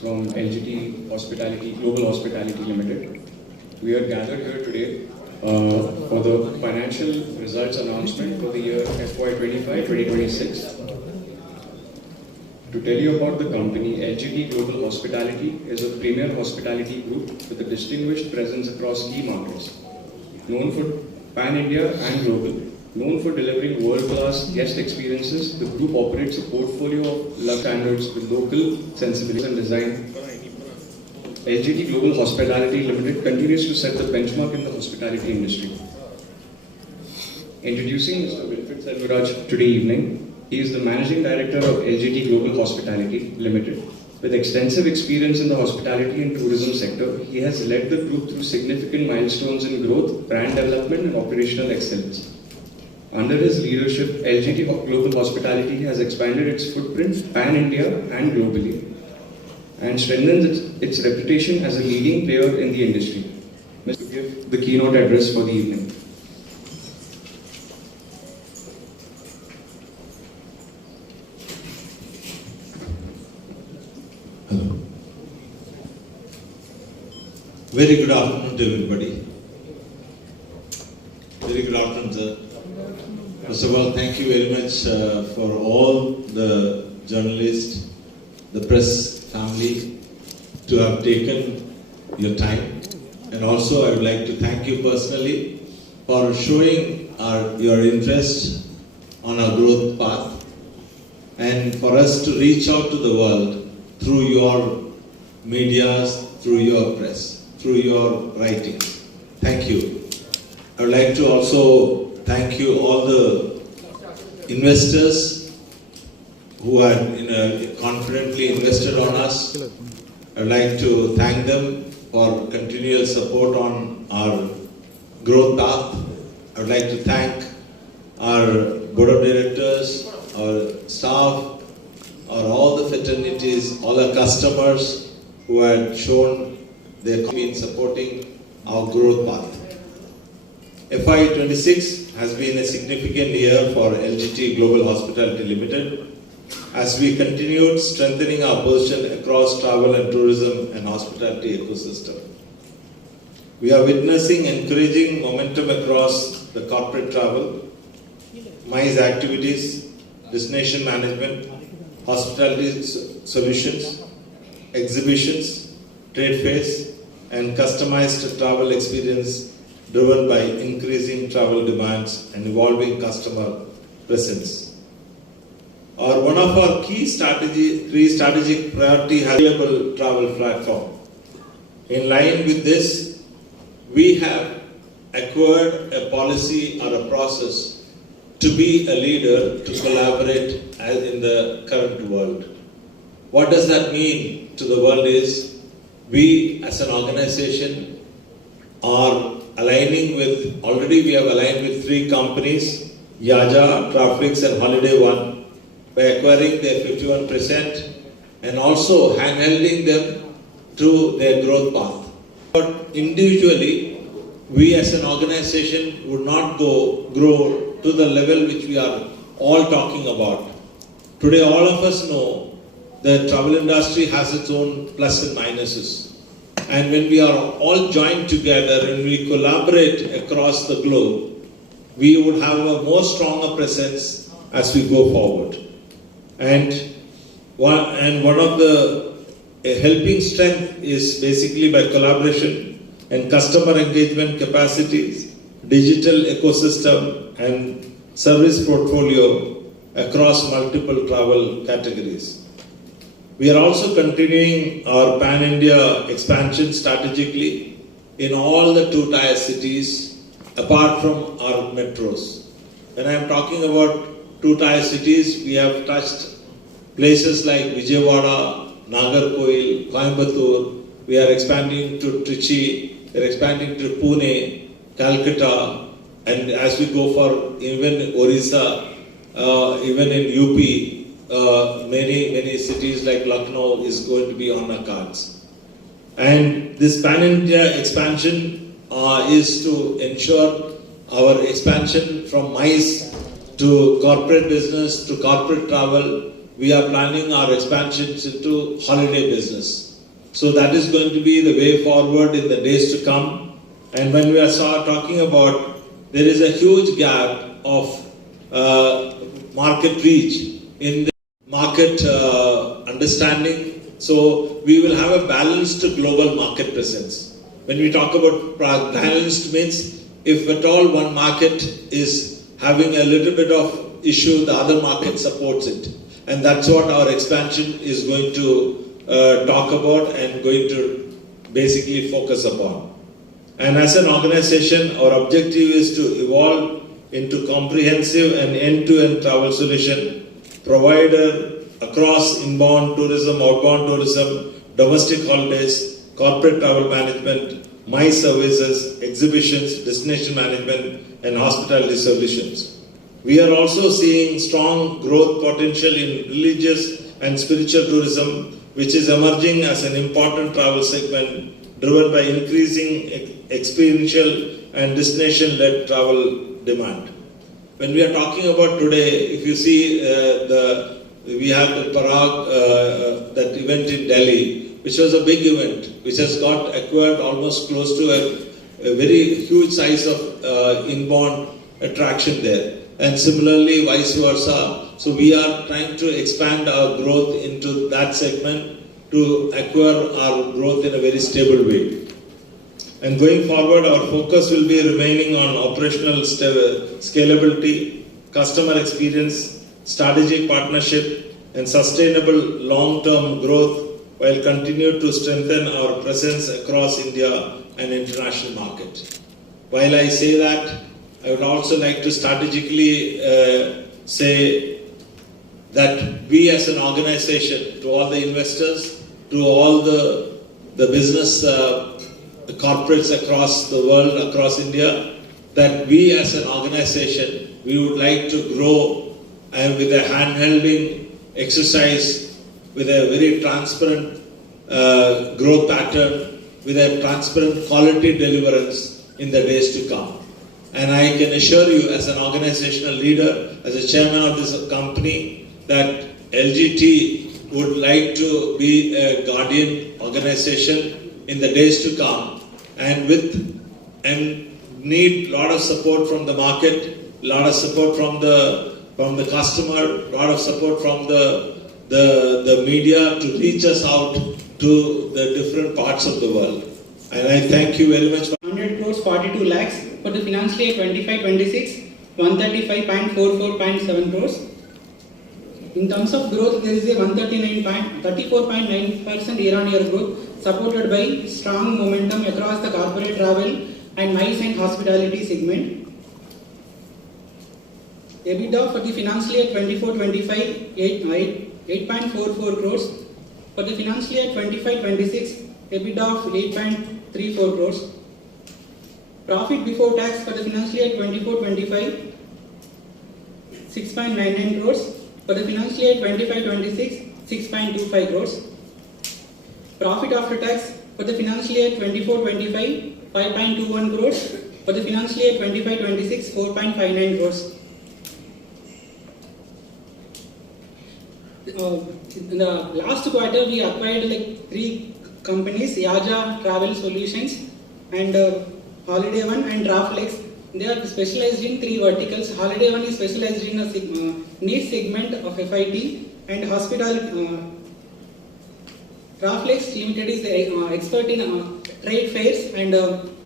from LGT Hospitality, Global Hospitality Limited. We are gathered here today for the financial results announcement for the year FY25-2026. To tell you about the company, LGT Global Hospitality is a premier hospitality group with a distinguished presence across key markets, known for pan-India and global. Known for delivering world-class guest experiences, the group operates a portfolio of love standards with local sensibilities and design. LGT Global Hospitality Limited continues to set the benchmark in the hospitality industry. Introducing Mr. Wilfred Selvaraj today evening, he is the Managing Director of LGT Global Hospitality Limited. With extensive experience in the hospitality and tourism sector, he has led the group through significant milestones in growth, brand development and operational excellence. Under his leadership, LGT Global Hospitality has expanded its footprint pan-India and globally and strengthens its reputation as a leading player in the industry. Mr. give the keynote address for the evening. Hello. Very good afternoon to everybody. Very good afternoon, sir. First of all, thank you very much for all the journalists, the press family to have taken your time. And also I would like to thank you personally for showing your interest on our growth path and for us to reach out to the world through your medias, through your press, through your writings. Thank you. I would like to also thank you all the investors who are confidently invested on us. I would like to thank them for continual support on our growth path. I would like to thank our board of directors, our staff, all the fraternities, all our customers who had shown their commitment in supporting our growth path. FY26 has been a significant year for LGT Global Hospitality Limited as we continued strengthening our position across travel and tourism and hospitality ecosystem. We are witnessing encouraging momentum across the corporate travel, MICE activities, destination management, hospitality solutions, exhibitions, trade fairs, and customized travel experience driven by increasing travel demands and evolving customer presence. One of our three strategic priority has available travel platform. In line with this, we have acquired a policy or a process to be a leader to collaborate as in the current world. What does that mean to the world is we as an organization are aligning with, already we have aligned with 3 companies, Yaja, Trafix and Holiday One, by acquiring their 51% and also handholding them through their growth path. But individually, we as an organization would not grow to the level which we are all talking about. Today, all of us know the travel industry has its own plus and minuses. And when we are all joined together and we collaborate across the globe, we would have a more stronger presence as we go forward. And one of the helping strength is basically by collaboration and customer engagement capacities, digital ecosystem and service portfolio across multiple travel categories. We are also continuing our pan-India expansion strategically in all the 2-tier cities apart from our metros. When I am talking about 2-tier cities, we have touched places like Vijayawada, Nagarkoil, Coimbatore. We are expanding to Trichy, we are expanding to Pune, Calcutta, and as we go for even Orissa, even in UP, many cities like Lucknow is going to be on our cards. And this pan-India expansion is to ensure our expansion from MICE to corporate business to corporate travel. We are planning our expansions into holiday business. So that is going to be the way forward in the days to come. And when we are talking about, there is a huge gap of market reach in the market understanding. So we will have a balanced global market presence. When we talk about balanced means, if at all one market is having a little bit of issue, the other market supports it. And that's what our expansion is going to talk about and going to basically focus upon. And as an organization, our objective is to evolve into comprehensive and end-to-end travel solution provider across inbound tourism, outbound tourism, domestic holidays, corporate travel management, My Services, exhibitions, destination management, and hospitality solutions. We are also seeing strong growth potential in religious and spiritual tourism, which is emerging as an important travel segment driven by increasing experiential and destination-led travel demand. When we are talking about today, if you see we have the Parag, that event in Delhi, which was a big event, which has got acquired almost close to a very huge size of inbound attraction there. And similarly, vice versa. So we are trying to expand our growth into that segment to acquire our growth in a very stable way. And going forward, our focus will be remaining on operational scalability, customer experience, strategic partnership, and sustainable long-term growth, while continue to strengthen our presence across India and international market. While I say that, I would also like to strategically say that we as an organization, to all the investors, to all the business corporates across the world, across India, that we as an organization, we would like to grow and with a hand-holding exercise, with a very transparent growth pattern, with a transparent quality deliverance in the days to come. And I can assure you as an organizational leader, as a chairman of this company, that LGT would like to be a guardian organization in the days to come, and need a lot of support from the market, a lot of support from the customer, a lot of support from the media to reach us out to the different parts of the world. And I thank you very much. 100 crores 42 lakhs for the financial year 25-26, 135.44.7 crores. In terms of growth, there is a 34.9% year-on-year growth, supported by strong momentum across the corporate travel and MICE and hospitality segment. EBITDA for the financial year 24-25, 8.44 crores. For the financial year 25-26, EBITDA of 8.34 crores. Profit before tax for the financial year 24-25, 6.99 crores. For the financial year 25-26, 6.25 crores. Profit after tax for the financial year 24-25, 5.21 crores. For the financial year 25-26, 4.59 crores. In the last quarter, we acquired like 3 companies: Yaja Travel Solutions and Holiday One and Draflex. They are specialized in 3 verticals. Holiday One is specialized in a niche segment of FIT, and Draflex Limited is expert in trade fairs and